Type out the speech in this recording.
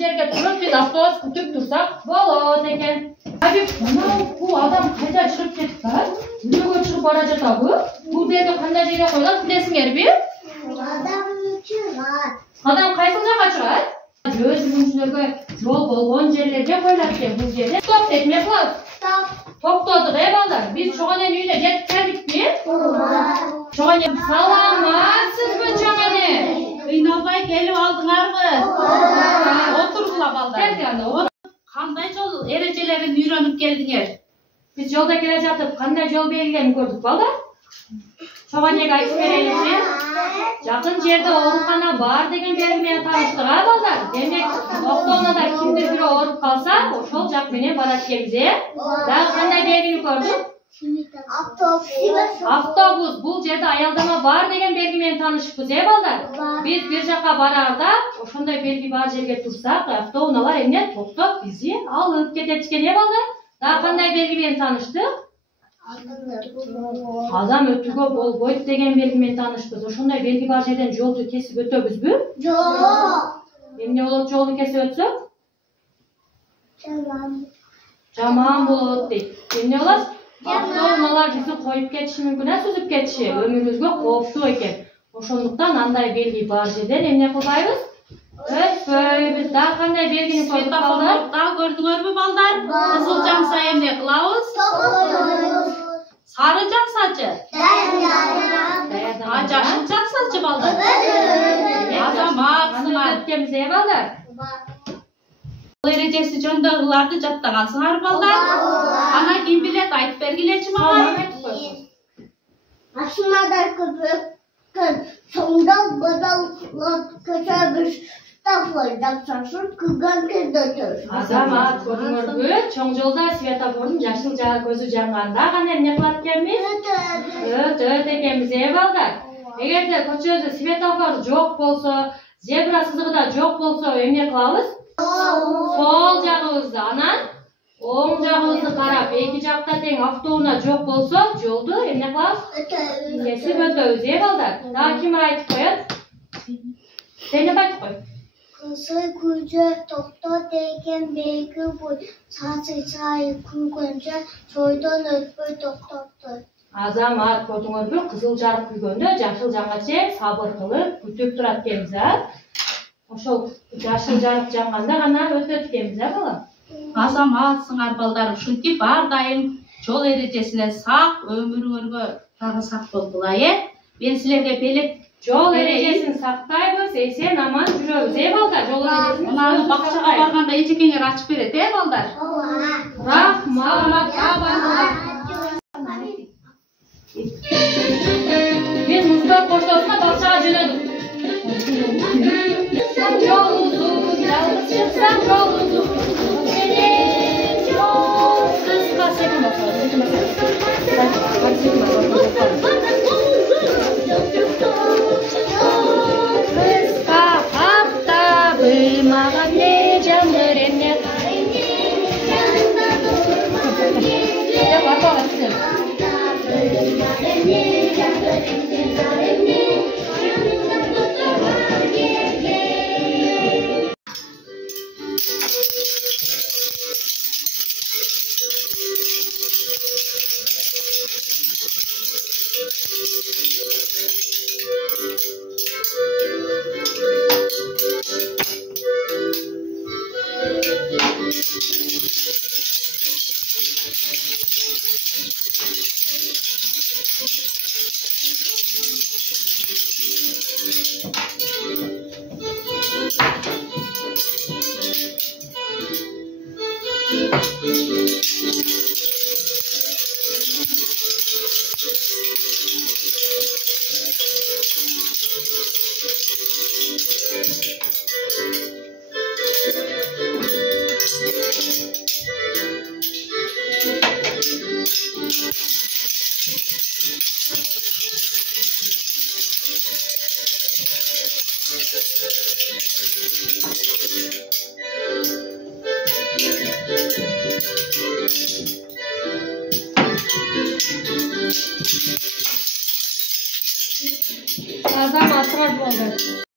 Жерге туруп биз автобус күтүп турсак болот экен. Абик, бул адам кайда чыгып кетип барат? Үйгө чыгып бара жатабы? Бул жерге кандай жерге койгон билесиңерби? Адам кайсы жакка чыгат? Өз жүргүнчүлөргө жол болгон жерлерге коюлат экен бул жерде. Топ дейт, эмне кылабыз? Токтодук, балдар. Биз чогонен үйүнө жетип келдикпи? Чогонен саламатсызбы чогонен? Кыйналбай келип алдыңарбы? Отургула балдар. Кандай жол эрежелерин үйрөнүп келдиңер? Биз жолда келе жатып кандай жол белгилерин көрдүк балдар? Чогонеге айтып береличи. Жакын жерде оорукана бар деген белги менен тааныштык, балдар. Демек, автоунаада кимдир бирөө ооруп калса, ошол жак менен барат экенбиз, Дагы кандай белгини көрдүк? Автобус. Бул жерде аялдама бар деген белги менен таанышыппыз, балдар. Биз бир жакка барарда, ошондой белги бар жерге турсак, автоунаалар эмне токтоп бизди алып кетет экен, балдар. Дагы кандай белги менен тааныштык? Адам өтүүгө болбойт деген белги менен таанышпыз. Ошондой белги бар жерден жолду кесип өтөбүзбү? Жок. Эмне болот жолду кесип өтсөк? Жаман болот дейт. Эмне болот? Автоунаалар бизди коюп кетиши мүмкүн, сүзүп кетиши өмүрүбүзгө кооптуу экен. Ошондуктан андай белги бар жерден эмне кылбайбыз? Өтпөйбүз. Дагы кандай белгини көрдүк балдар? Дагы көрдүңөрбү балдар? Кызыл жакса эмне кылабыз? Сары жаксачы? Жашыл жаксачы балдар? Азаматсыңар. Өткөнбүз, балдар. Эрежеси жөнүндөгүлөрдү жаттагансыңар балдар? Ана ким билет айтып бергилечи мага? Машинадар көбөйткөн соңдо бадалат көчөгүч светофордон шашып кылган кезде өтөбүз. Азамат, көрдүңөрбү? Чоң жолда светофордун жашыл көзү жанганда гана эмне кылат экенбиз? Өтөт экенбиз, балдар. Эгерде көчөдө светофор жок болсо, зебра сызыгы да жок болсо, эмне кылабыз? Сол жагыбызды, анан оң жагыбызды карап, эки жакта тең автоунаа жок болсо, жолду эмне кылабыз? Кесип өтөбүз, балдар. Дагы ким айтып коет? Сен айтып кой. Кызыл көчө токто деген белги бул. Сары чайы күйгөнчө жолдон өтпөй токтоптур. Азамат, көрдүңөрбү? Кызыл жарык күйгөндө жашыл жангача сабыр кылып күтүп турат экенбиз, Ошол жашыл жарык жанганда гана өтөт экенбиз, бала. Азаматсыңар балдар, ушинтип ар дайым жол эрежесине сак, өмүрүңөргө дагы сак болгула, Мен силерге белек жол эрежесин сактайбыз, эсен аман жүрөбүз, балдар. Жол эрежесин мына бакчага барганда эжекеңер ачып берет, балдар. Рахмат. Биз музыка коштосуна бакчага жөнөдүк. Жалгыз чыксам жол узун. Azam asrar oldu.